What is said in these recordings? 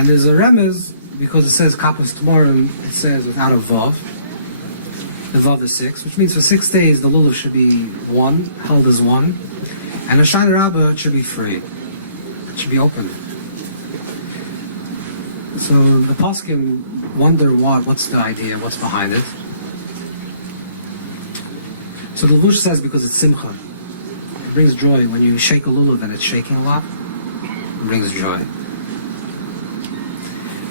And there's a remez, because it says Kapos Tmorim, it says without a Vav. The Vav is 6, which means for 6 days the Lulav should be 1, held as 1. And Hoshanah Rabbah should be free. It should be open. So the poskim wonder what's the idea, what's behind it. So the Levush says because it's simcha. It brings joy. When you shake a lulav and it's shaking a lot, it brings joy.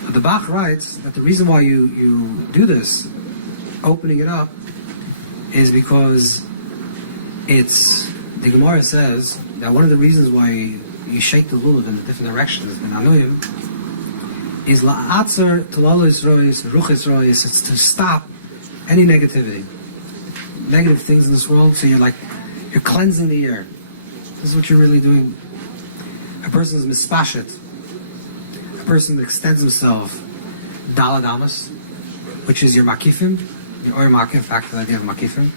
But the Bach writes that the reason why you do this, opening it up, is because the Gemara says that one of the reasons why you shake the lulav in the different directions, the nanuyim, is la'atzer talalis rois, ruchis rois, it's to stop any negativity. Negative things in this world, so you're cleansing the air. This is what you're really doing. A person is mispashet. A person extends himself daladamas, which is your makifim, your oyer makif, back to the idea of makifim.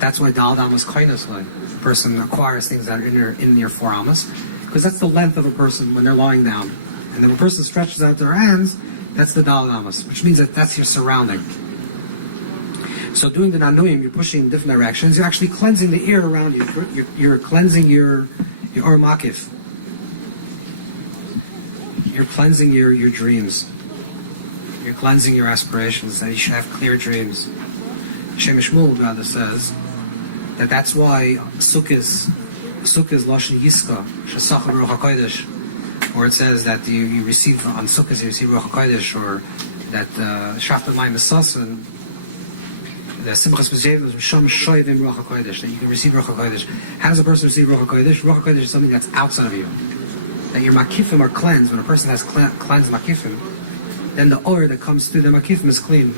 That's why daladamas koinos, like a person acquires things that are in your forearms, because that's the length of a person when they're lying down. And then when a person stretches out their hands, that's the daladamas, which means that that's your surrounding. So doing the nanuyim, you're pushing in different directions. You're actually cleansing the air around you. You're cleansing your or makif. You're cleansing your dreams. You're cleansing your aspirations. That you should have clear dreams. Shem Shmuel rather says that's why Sukkah is lashon yiska shesachar ruach hakodesh, or it says that you receive on Sukkah you receive ruach hakodesh, or that shafta mayim esasen. The Simchas B'Zevim is Misham Shoyvim Ruach HaKodesh, that you can receive Ruach HaKodesh. How does a person receive Ruach HaKodesh? Ruach HaKodesh is something that's outside of you. That your makifim are cleansed. When a person has cleansed makifim, then the oil that comes through the makifim is clean.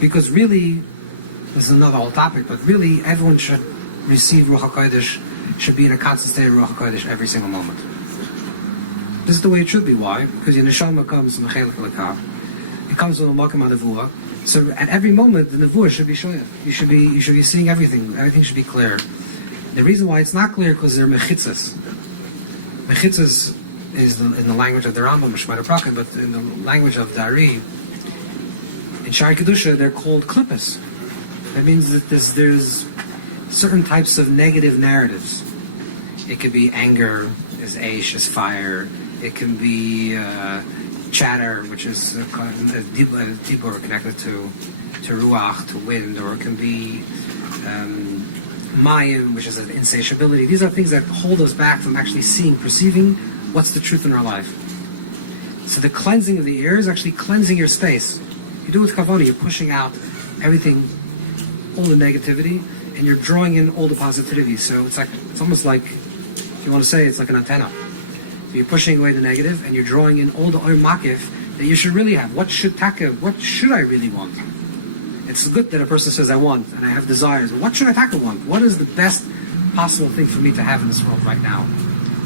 Because really, this is another whole topic, but really everyone should receive Ruach HaKodesh, should be in a constant state of Ruach HaKodesh every single moment. This is the way it should be. Why? Because your neshama comes from Mechelik L'Kav. It comes from a Makam HaNevuah. So at every moment, the nevuah should be shoyah. You should be seeing everything. Everything should be clear. The reason why it's not clear because they're mechitzas. Mechitzas is in the language of the Rambam, Shemar Prakim, but in the language of Dari, in Shari Kedusha, they're called klippas. That means that there's certain types of negative narratives. It could be anger, is aish, is fire. It can be chatter, which is dibur connected to ruach, to wind, or it can be mayim, which is an insatiability. These are things that hold us back from actually perceiving what's the truth in our life. So the cleansing of the ear is actually cleansing your space. You do it with kavona, you're pushing out everything, all the negativity, and you're drawing in all the positivity. So it's almost like, if you want to say, it's like an antenna. You're pushing away the negative, and you're drawing in all the oil makif that you should really have. What should I really want? It's good that a person says, I want, and I have desires. But what should I want? What is the best possible thing for me to have in this world right now?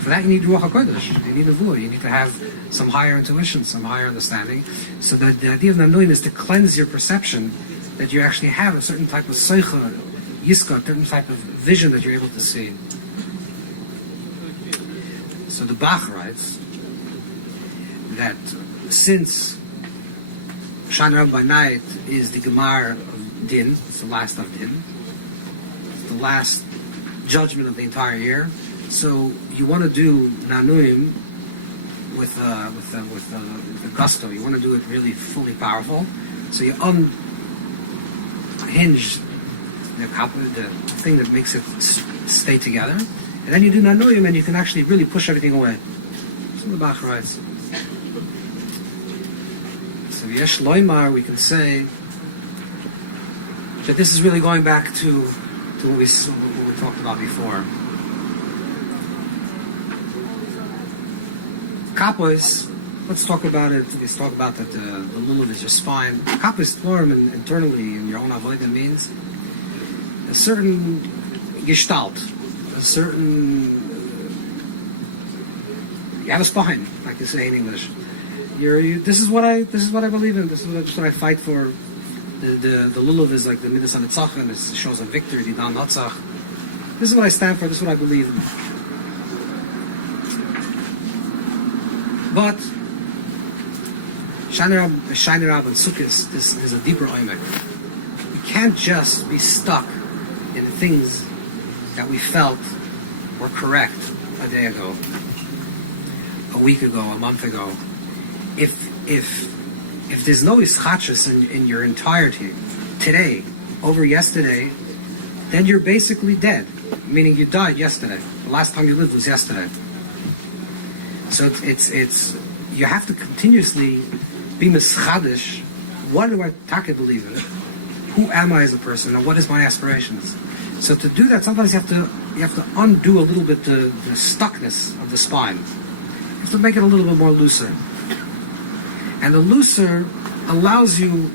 For that, you need Ruach HaKodesh. You need Nevuah. You need to have some higher intuition, some higher understanding. So that the idea of Nanuin is to cleanse your perception, that you actually have a certain type of seicha, yiska, a certain type of vision that you're able to see. So the Bach writes that since Hoshanah Rabbah by night is the Gemar of Din, it's the last of Din, it's the last judgment of the entire year. So you want to do Nanuim with gusto. You want to do it really fully powerful. So you unhinge the thing that makes it stay together. And then you do Nanuim and you can actually really push everything away. So the Bach writes. So Yesh Loimar, we can say that this is really going back to what we talked about before. Kapos, let's talk about it. Let's talk about that the Lulav is your spine. Kapos form internally in your own avodah means a certain gestalt. A certain, you have a spine, like you say in English. This is what I believe in. This is what I fight for. The lulav is like the midas hanitzach, and it shows a victory. The dan natzach. This is what I stand for. This is what I believe in. But Hoshanah Rabbah and Sukkot, this is a deeper oimek. We can't just be stuck in the things that we felt were correct a day ago, a week ago, a month ago. If there's no ischachus in your entirety today over yesterday, then you're basically dead. Meaning you died yesterday. The last time you lived was yesterday. So it's you have to continuously be mischadish. What do I taka believe in? Who am I as a person, and what is my aspirations? So to do that, sometimes you have to undo a little bit the stuckness of the spine. You have to make it a little bit more looser. And the looser allows you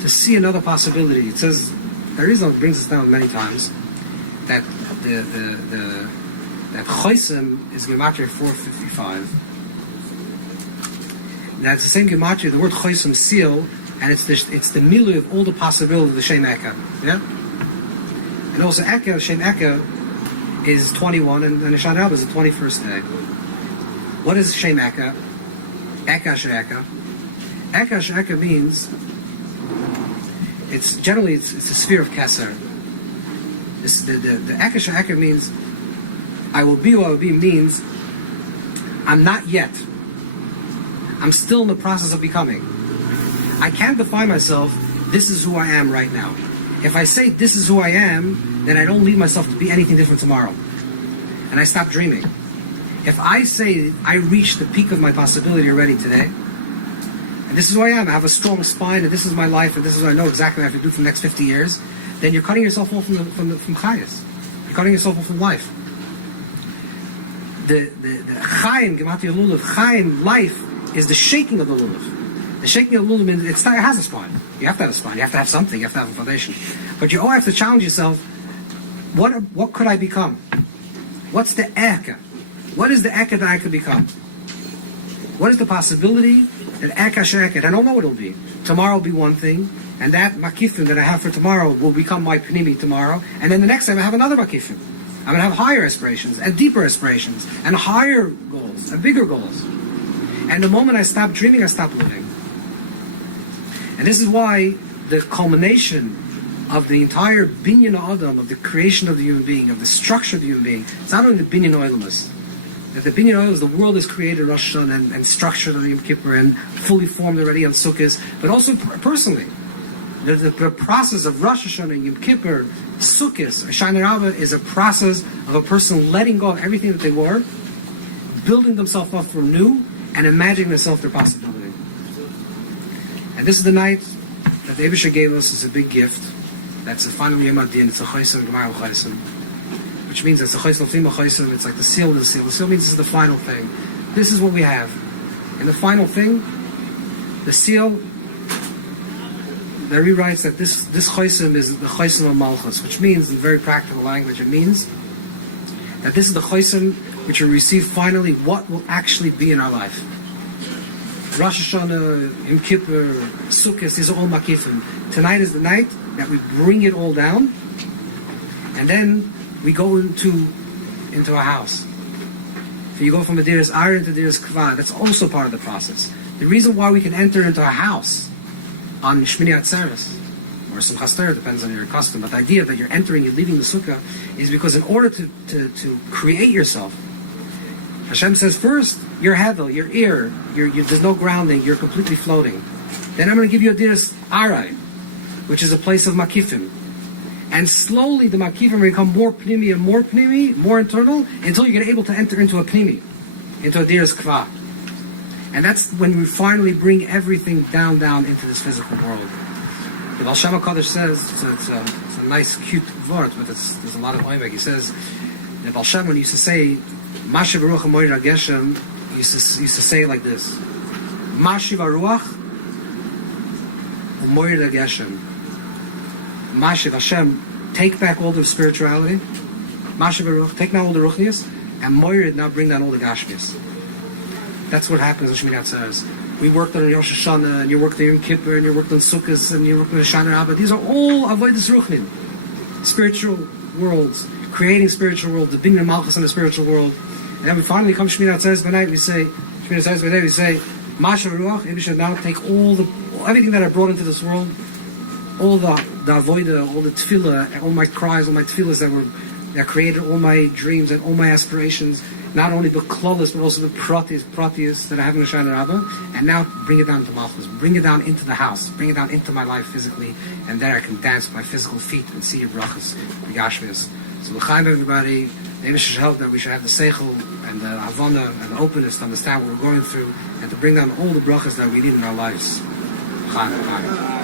to see another possibility. It says, the reason brings us down many times, that that chosim is gematria 455. That's the same gematria, the word chosim seal, and it's the milu of all the possibilities of the Shem Eka. Yeah? And also Eka, Shem Eka is 21, and Hoshanah Rabbah is the 21st day. What is Shem Eka? Eka She'eka. Eka She'eka means, it's a sphere of Keser. The Eka She'eka means, I will be who I will be, means, I'm not yet. I'm still in the process of becoming. I can't define myself, this is who I am right now. If I say this is who I am, then I don't leave myself to be anything different tomorrow. And I stop dreaming. If I say I reached the peak of my possibility already today, and this is who I am, I have a strong spine, and this is my life, and this is what I know exactly what I have to do for the next 50 years, then you're cutting yourself off from Chayas. You're cutting yourself off from life. The Chaim, Gematria Lulav, Chaim, life, is the shaking of the Lulav. The shaking of the Lulav means it has a spine. You have to have a spine. You have to have something. You have to have a foundation. But you all have to challenge yourself, what could I become? What's the Eka? What is the Eka that I could become? What is the possibility that Eka She'eket? I don't know what it'll be. Tomorrow will be one thing, and that makifim that I have for tomorrow will become my panimi tomorrow, and then the next time I have another makifim. I'm going to have higher aspirations, and deeper aspirations, and higher goals, and bigger goals. And the moment I stop dreaming, I stop living. And this is why the culmination of the entire binyan adam, of the creation of the human being, of the structure of the human being, it's not only the binyan oilamus. That the binyan oilamus, the world is created Rosh Hashanah and structured on Yom Kippur and fully formed already on Sukkot, but also personally. The process of Rosh Hashanah, Yom Kippur, Sukkot, Hoshanah Rabbah is a process of a person letting go of everything that they were, building themselves up from new, and imagining themselves their possibility. And this is the night that the Eibusher gave us as a big gift. That's the final Yom Adin. It's a Chaysim, Gemara Chaysim, which means it's a Chaysim, Fima Chaysim. It's like the seal of the seal. The seal means this is the final thing. This is what we have. And the final thing, the seal, there he writes that this Chaysim is the Chaysim of Malchus, which means, in very practical language, it means that this is the Chaysim which will receive finally what will actually be in our life. Rosh Hashanah, Yom Kippur, Sukkot, these are all makifim. Tonight is the night that we bring it all down, and then we go into a house. So you go from Adiras Aron to Adiras Kva. That's also part of the process. The reason why we can enter into a house on Shmini Atzeres or Simchas Torah, depends on your custom, but the idea that you're entering, you're leaving the sukkah, is because in order to create yourself, Hashem says first, your hevel, your ear, there's no grounding, you're completely floating. Then I'm going to give you a Adiras Arai, which is a place of makifim. And slowly the makifim will become more pnimi and more pnimi, more internal, until you get able to enter into a pnimi, into a Adiras Kva. And that's when we finally bring everything down into this physical world. The Baal Shem HaKadosh says, it's a nice, cute word, but there's a lot of oimek. He says, the Baal Shem, when he used to say, Mashiv Ruach HaMoir HaGeshem, he used to say it like this, Mashiv HaRuach HaMoir HaGeshem. Mashiv Hashem, take back all the spirituality, Mashiv HaRuach, take down all the Ruchnias, and Moir now bring down all the Gashmias. That's what happens in Shmini Atzeres. We worked on Rosh Hashanah, and you worked on Yom Kippur, and you worked on Sukkot, and you worked on Hoshanah Rabbah. These are all Avodas Ruchnim, spiritual worlds, creating spiritual world, the binyan malchus in the spiritual world. And then we finally come Shmini Atzeres by night. We say Shmini Atzeres by day. We say Masha Ruach, maybe should now take everything that I brought into this world, all the avoida, all the tefillah, all my cries, all my tefillahs that created all my dreams and all my aspirations, not only the klolis, but also the pratis that I have in Hoshanah Rabbah, and now bring it down to Malchus, bring it down into the house, bring it down into my life physically, and there I can dance with my physical feet and see your brachas, the Yashvias. So l'chaim everybody, maybe should help that we should have the seichel and the havana and the openness to understand what we're going through, and to bring down all the brachas that we need in our lives. L'chaim.